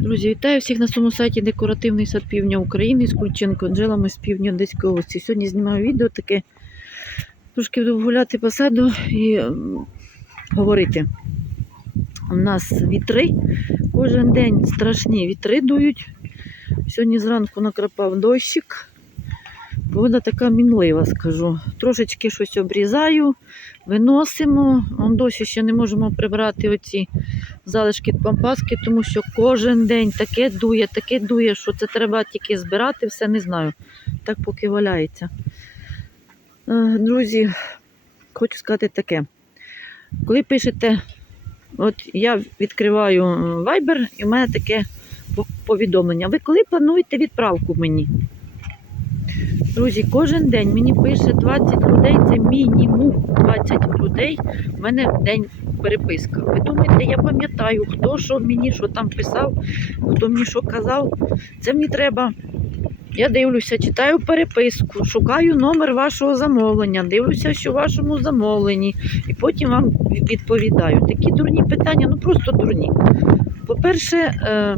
Друзі, вітаю всіх на своєму сайті Декоративний сад Півдня України з Кульченко Анжелами з півдня Одеської області. Сьогодні знімаю відео таке, трошки буду гуляти по саду і говорити. У нас вітри, кожен день страшні вітри дують. Сьогодні зранку накрапав дощик. Вода така мінлива, скажу. Трошечки щось обрізаю, виносимо. Он досі ще не можемо прибрати оці залишки пампаски, тому що кожен день таке дує, таке дує, що це треба тільки збирати, все не знаю. Так поки валяється. Е, Друзі, хочу сказати таке. Коли пишете, от я відкриваю Viber, і в мене таке повідомлення. Ви коли плануєте відправку мені? Друзі, кожен день мені пише 20 людей, це мінімум 20 людей. У мене в день переписка. Ви думаєте, я пам'ятаю, хто що мені що там писав, хто мені що казав. Це мені треба. Я дивлюся, читаю переписку, шукаю номер вашого замовлення, дивлюся, що в вашому замовленні, і потім вам відповідаю. Такі дурні питання, ну просто дурні. По-перше, е,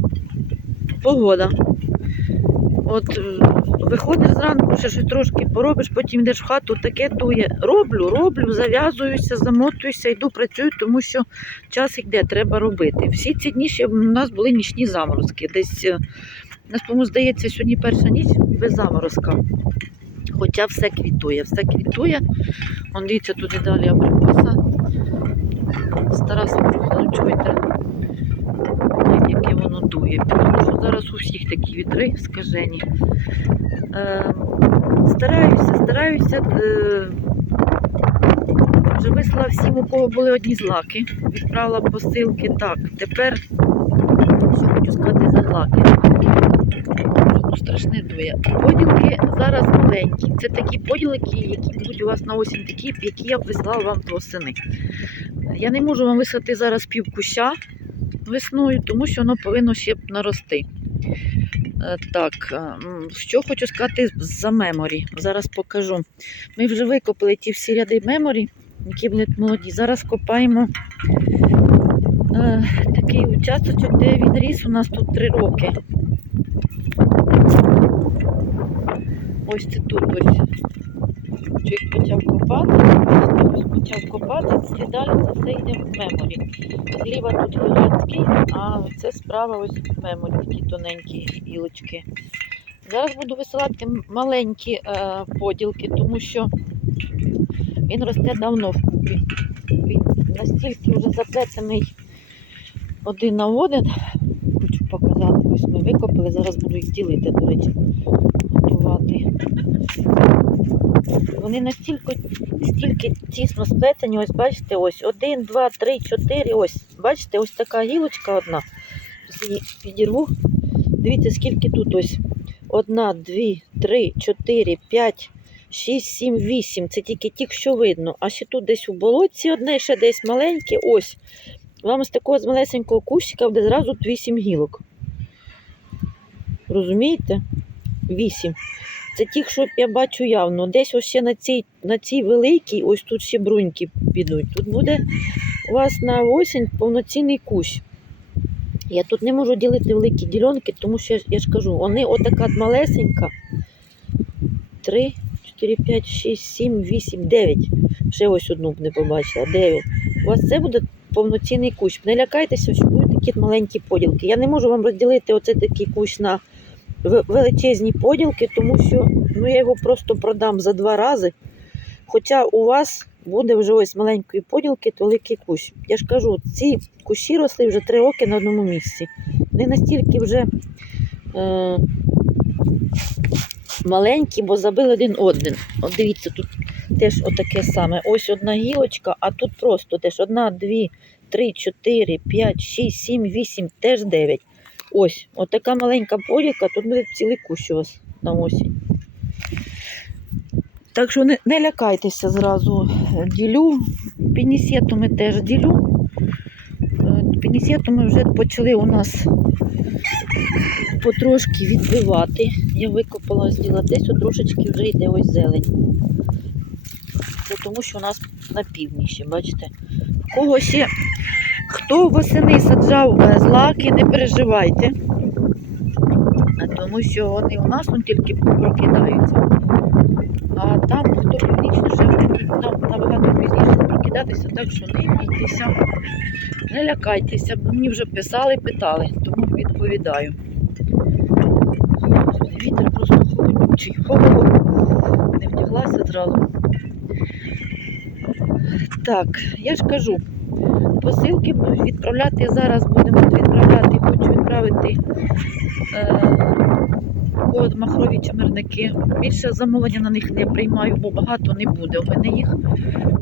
погода. От е, виходиш зранку, ще щось трошки поробиш, потім йдеш в хату, таке дує. Роблю, роблю, зав'язуюся, замотуюся, йду, працюю, тому що час йде, треба робити. Всі ці дні ще у нас були нічні заморозки. Десь е, нас, по-моєму, здається, сьогодні перша ніч без заморозка. Хоча все квітує, все квітує. Он дивіться, туди далі абрикоса. Сапруха, ну чуєте, воно дує. Тому що зараз у всіх такі вітри скажені. Е, стараюся, стараюся. Е, вже вислала всім, у кого були одні злаки. Відправила посилки. Так, тепер що хочу сказати за злаки. Страшне дує. Поділки зараз маленькі. Це такі поділки, які будуть у вас на осінь, такі, які я б вислала вам до осени. Я не можу вам вислати зараз пів куща весною, тому що воно повинно ще нарости. Е, Так, е, що хочу сказати за меморі. Зараз покажу. Ми вже викопали ті всі ряди меморі, які будуть молоді. Зараз копаємо е, такий участочок, де він ріс у нас тут три роки. Ось це тут ось. Копати, і далі це все йде в меморі. Зліва тут гігантський, а це справа ось в меморі, такі тоненькі гілочки. Зараз буду висилати маленькі е, поділки, тому що він росте давно в купі. Він настільки вже заплетений один на один. Хочу показати, ось ми викопали, зараз буду їх ділити, до речі, Вони настільки стільки тісно сплетені, ось бачите, ось один, два, три, чотири, ось. Бачите, ось така гілочка одна. Підірву. Дивіться, скільки тут ось. Одна, дві, три, чотири, п'ять, шість, сім, вісім. Це тільки ті, що видно. А ще тут десь у болотці одне, ще десь маленьке. Ось. Вам з такого з малесенького кущика буде зразу вісім гілок. Розумієте? Вісім. Це ті, що я бачу явно. Десь ось ще на цій, на цій великій, ось тут ще бруньки підуть. Тут буде у вас на осінь повноцінний кущ. Я тут не можу ділити великі ділянки, тому що я, ж- кажу, вони отака малесенька. 3, 4, 5, 6, 7, 8, 9. Ще ось одну б не побачила. 9. У вас це буде повноцінний кущ. Не лякайтеся, що будуть такі маленькі поділки. Я не можу вам розділити оце такий кущ на величезні поділки, тому що ну, я його просто продам за два рази. Хоча у вас буде вже ось маленької поділки великий кущ. Я ж кажу, ці кущі росли вже три роки на одному місці. Не настільки вже е, маленькі, бо забили один один. От дивіться, тут теж отаке саме. Ось одна гілочка, а тут просто теж одна, дві, три, чотири, п'ять, шість, сім, вісім, теж дев'ять. Ось, отака маленька поділка, тут буде цілий кущ у вас на осінь. Так що не, не лякайтеся зразу. Ділю. Пінісету ми теж ділю. Е, Пінісету ми вже почали у нас потрошки відбивати. Я викопала зділа десь от трошечки вже йде ось зелень. Це тому що у нас на півдні ще, бачите. В кого ще Хто восени саджав е, злаки, не переживайте, тому що вони у нас он тільки прокидаються. А там, хто північніше, вони там набагато пізніше прокидатися, так що не бійтеся, не лякайтеся, бо мені вже писали, питали, тому відповідаю. Вітер просто холоднючий. Хо-хо-хо. Не втяглася зразу. Так, я ж кажу, посилки відправляти зараз, будемо відправляти, хочу відправити е, код махрові чимерники. Більше замовлення на них не приймаю, бо багато не буде. У мене їх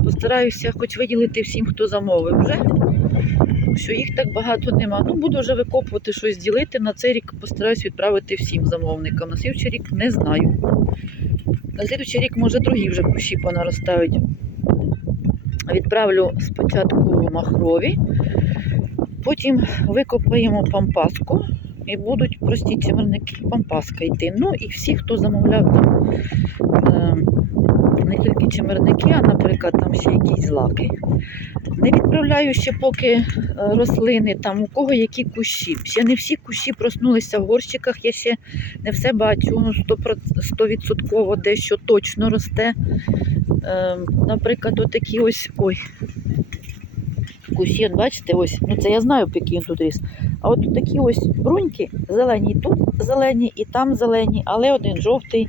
постараюся хоч виділити всім, хто замовив вже. Що їх так багато нема. Ну, буду вже викопувати щось ділити. На цей рік постараюсь відправити всім замовникам. На слідчий рік не знаю. На слідчий рік, може, другі вже кущі понаростають. Відправлю спочатку махрові, потім викопаємо пампаску і будуть прості чимерники пампаска йти. Ну і всі, хто замовляв там е, не тільки чимерники, а, наприклад, там ще якісь злаки. Не відправляю ще поки е, рослини, там у кого які кущі. Ще не всі кущі проснулися в горщиках, я ще не все бачу, ну 100%, 100% дещо точно росте. Е, наприклад, отакі ось ой. Кущі, бачите, ось, ну це я знаю, який він тут ріс. А от такі ось бруньки зелені, і тут зелені, і там зелені, але один жовтий,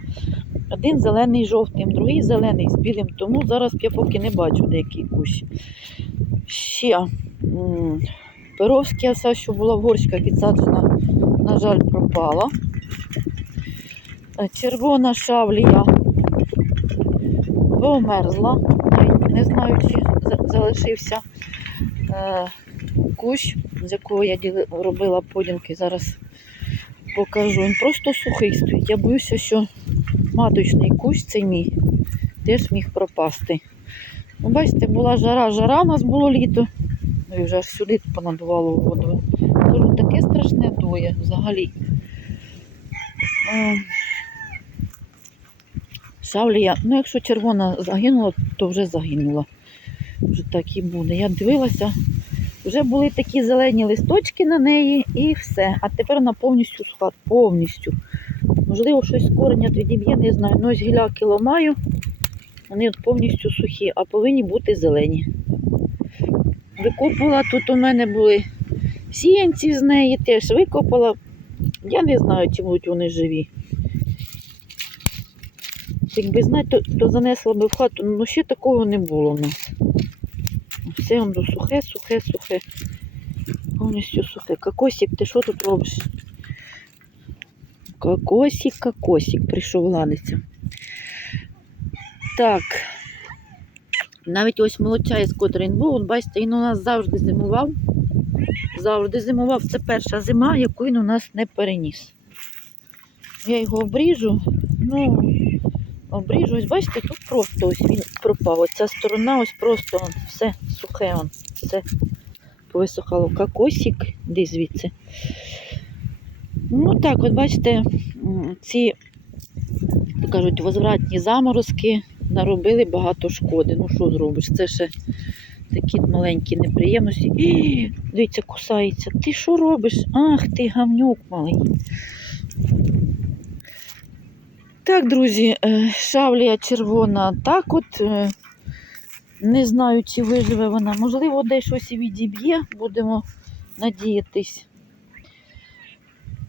один зелений жовтим, другий зелений з білим. Тому зараз я поки не бачу деякий кущ. Ще перовська оса, що була в горщиках відсаджена, на жаль, пропала. Червона шавлія померзла. Не знаю, чи залишився кущ, з якого я робила поділки. Зараз покажу. Він просто сухий стоїть. Я боюся, що маточний кущ цей мій теж міг пропасти. Ну, бачите, була жара, жара у нас було літо. Ну і вже аж сюди понадувало воду. Кажу, таке страшне дує взагалі. Е, Шавлія, ну якщо червона загинула, то вже загинула. Вже так і буде. Я дивилася, вже були такі зелені листочки на неї і все. А тепер вона повністю суха, повністю. Можливо, щось з кореня відіб'є, не знаю. Ну, ось гіляки ламаю, вони повністю сухі, а повинні бути зелені. Викопала, тут у мене були сіянці з неї, теж викопала. Я не знаю, чи будуть вони живі. Якби знати, то, то занесла би в хату, ну ще такого не було в нас. Все воно сухе, сухе, сухе. Повністю сухе. Кокосик, ти що тут робиш? Кокосик, кокосик, прийшов ладиться. Так. Навіть ось молочай, з котрий він був, бачите, він у нас завжди зимував. Завжди зимував. Це перша зима, яку він у нас не переніс. Я його обріжу. Ну, обріжу. Ось бачите, тут просто ось він пропав. Оця сторона ось просто он, все сухе, он, все повисохало. Кокосик, де звідси. Ну так, от бачите, ці, як кажуть, возвратні заморозки наробили багато шкоди. Ну що зробиш? Це ще такі маленькі неприємності. І, дивіться, кусається. Ти що робиш? Ах, ти гавнюк малий. Так, друзі, е, шавлія червона. Так от. е, Не знаю, чи виживе вона. Можливо, десь щось і відіб'є, будемо надіятись.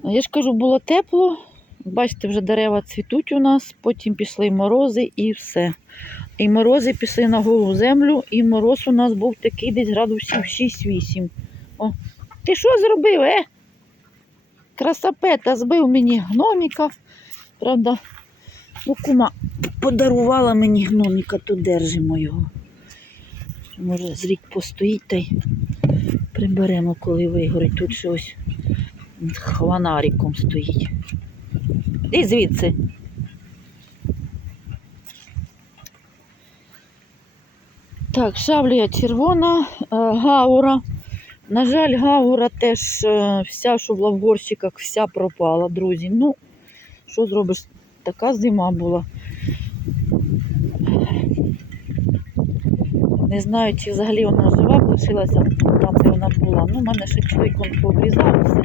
Я ж кажу, було тепло. Бачите, вже дерева цвітуть у нас, потім пішли морози і все. І морози пішли на голу землю, і мороз у нас був такий десь градусів 6-8. О, ти що зробив, е? Красапета збив мені гноміка. Правда, ну, кума подарувала мені гноміка, то держимо його. Може, з рік постоїть та й приберемо, коли вигорить. Тут ще ось хванариком стоїть. І звідси. Так, шавлія червона, е, гаура. На жаль, гаура теж е, вся, що була в горщиках, вся пропала, друзі. Ну, що зробиш? Така зима була. Не знаю, чи взагалі вона жива, лишилася там де вона була. Ну, в мене ще чоловік он пообрізав все.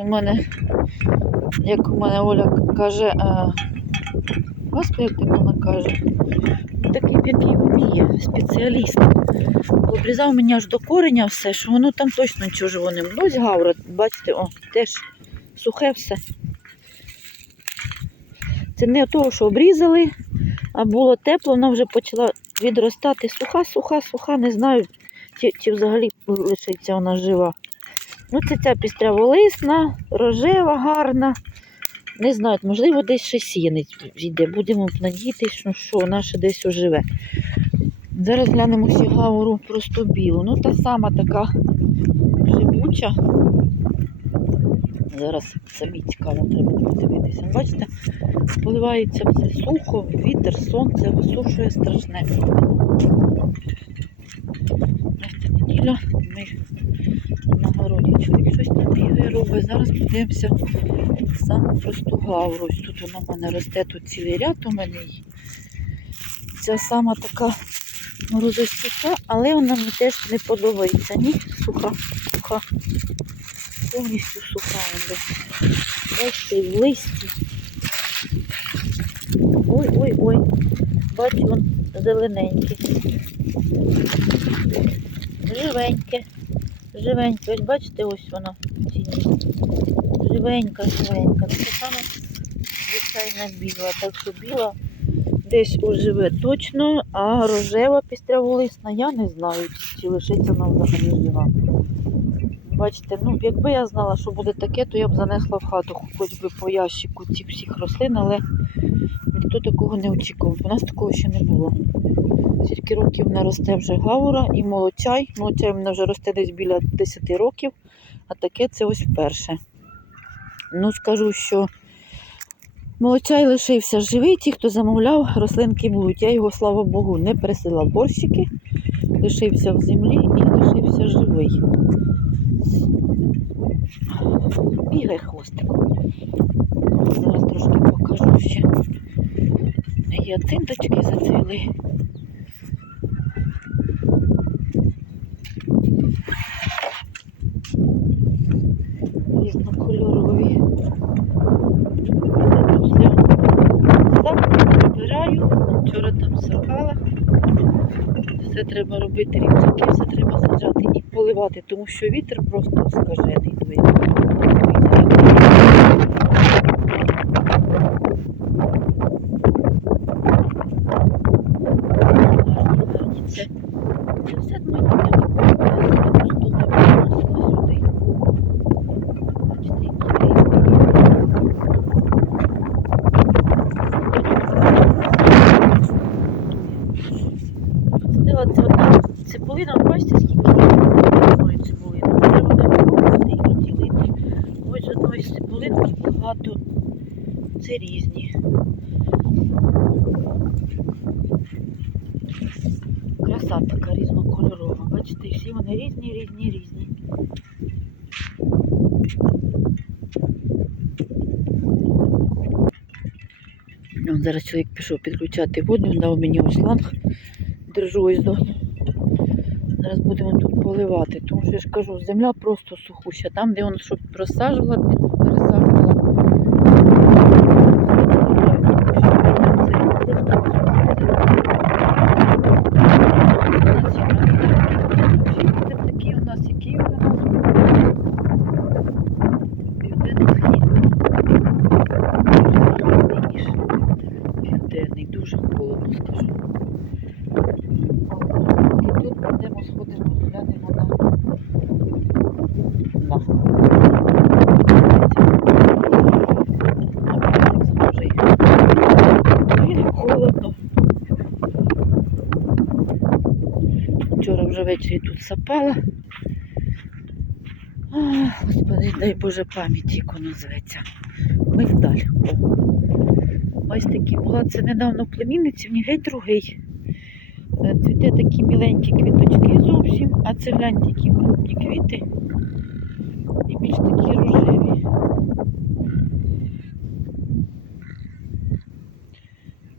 У мене, як у мене Оля каже, а, господи, як вона каже, такий, який вміє, спеціаліст. Обрізав мені аж до кореня все, що воно там точно нічого не було. Ось гавра, бачите, о, теж сухе все. Це не того, що обрізали, а було тепло, вона вже почала відростати. Суха, суха, суха, не знаю, чи, чи взагалі лишиться вона жива. Ну, це ця пістряволисна, рожева, гарна. Не знаю, можливо, десь ще сіянець йде. Будемо надіятися, ну, що вона ще десь оживе. Зараз глянемо ще гауру просто білу. Ну, та сама така живуча. Зараз самі цікаво треба подивитися. Бачите, поливається все сухо, вітер, сонце висушує страшне. Ось неділя. Ми на городі чоловік щось там бігає робить. Зараз подивимося саму просту гавру. Ось тут вона в мене росте, тут цілий ряд у мене. Ця сама така морозостійка, але вона мені теж не подобається. Ні, суха, суха. Повністю суха. вона. Бачите, і в листі. Ой, ой, ой. Бачу, він зелененький. Живеньке. Живеньке. Ось бачите, ось воно в. Живенька, живенька. Ну, це саме звичайна біла. Так що біла десь оживе точно, а рожева пістряволисна я не знаю, чи лишиться вона взагалі. Бачите, ну якби я знала, що буде таке, то я б занесла в хату хоч би по ящику цих всіх рослин, але ніхто такого не очікував. У нас такого ще не було. Скільки років вона росте вже гаура і молочай. Молочай в мене вже росте десь біля 10 років, а таке це ось вперше. Ну, скажу, що молочай лишився живий. Ті, хто замовляв, рослинки будуть. Я його, слава Богу, не пересила борщики, лишився в землі і лишився живий. Бігай хвостиком. Зараз трошки покажу ще. Гіацинточки зацвіли. Різнокольорові. Я тут все прибираю. Вчора там сахала. Все треба робити рівчаки, все поливати, тому що вітер просто скажений дує. Гарні, гарні. Це, це все моє пустого приносила сюди. Бачите, які Посадила це одна цибулина, бачите, скільки є одної цибулини. Треба додати і ділити. Ось з одної цибулинки багато. Це різні. Краса така різнокольорова. Бачите, і всі вони різні, різні, різні. От зараз чоловік пішов підключати воду, дав мені ось шланг. Держу ось до. Зараз будемо тут поливати, тому що я ж кажу, земля просто сухуща. Там, де воно щоб просаджувала, пересаджувала. Це такий у нас, який у нас південний схід. Холодний, ніж південний, дуже холодно, скажу. І тут підемо, сходимо, глянемо на. на. На песик схожий. Ой, як холодно. Вчора вже ввечері тут сапала. А, Господи, дай Боже пам'яті, як воно зветься. Мигдаль. О. Ось такі була. Це недавно племінниці, в ній геть другий. Е, Цвіте такі міленькі квіточки зовсім, а це гляньте, які крупні квіти. І більш такі рожеві.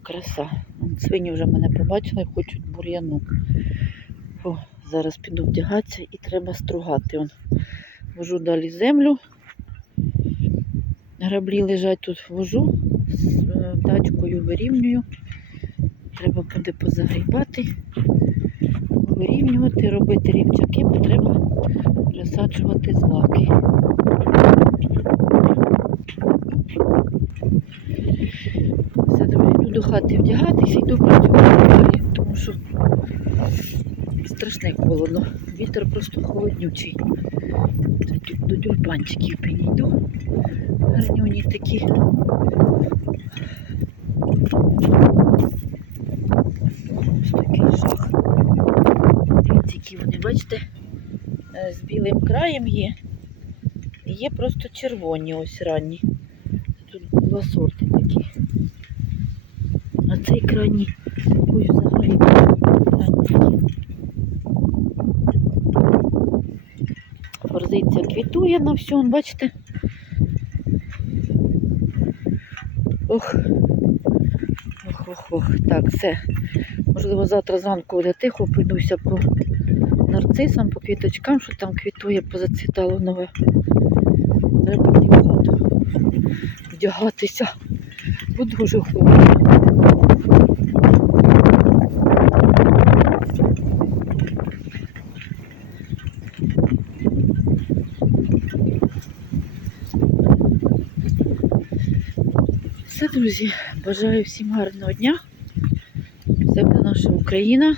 Краса. Свині вже мене побачили, хочуть бур'яну. Зараз піду вдягатися і треба стругати. Он. Вожу далі землю. Граблі лежать тут вожу з е, тачкою вирівнюю. Треба буде позагрібати, вирівнювати, робити рівчаки, бо треба присаджувати злаки. Все, друзі, йду до хати вдягатися, йду працювати тому що страшне холодно. Вітер просто холоднючий. До тюльпанчиків підійду. Гарнюні такі. Ось такий жах. Дивіться, які вони, бачите, е, з білим краєм є. Є просто червоні ось ранні. Тут два сорти такі. А цей крайній ось взагалі ранній. Форзиця квітує на всьому, бачите? Ох. Ох, ох, ох. Так, все. Можливо, завтра зранку буде тихо, пройдуся по нарцисам, по квіточкам, що там квітує, позацвітало нове. Треба. Вдягатися. Бо дуже холодно. Все, друзі, бажаю всім гарного дня. Це наша Україна.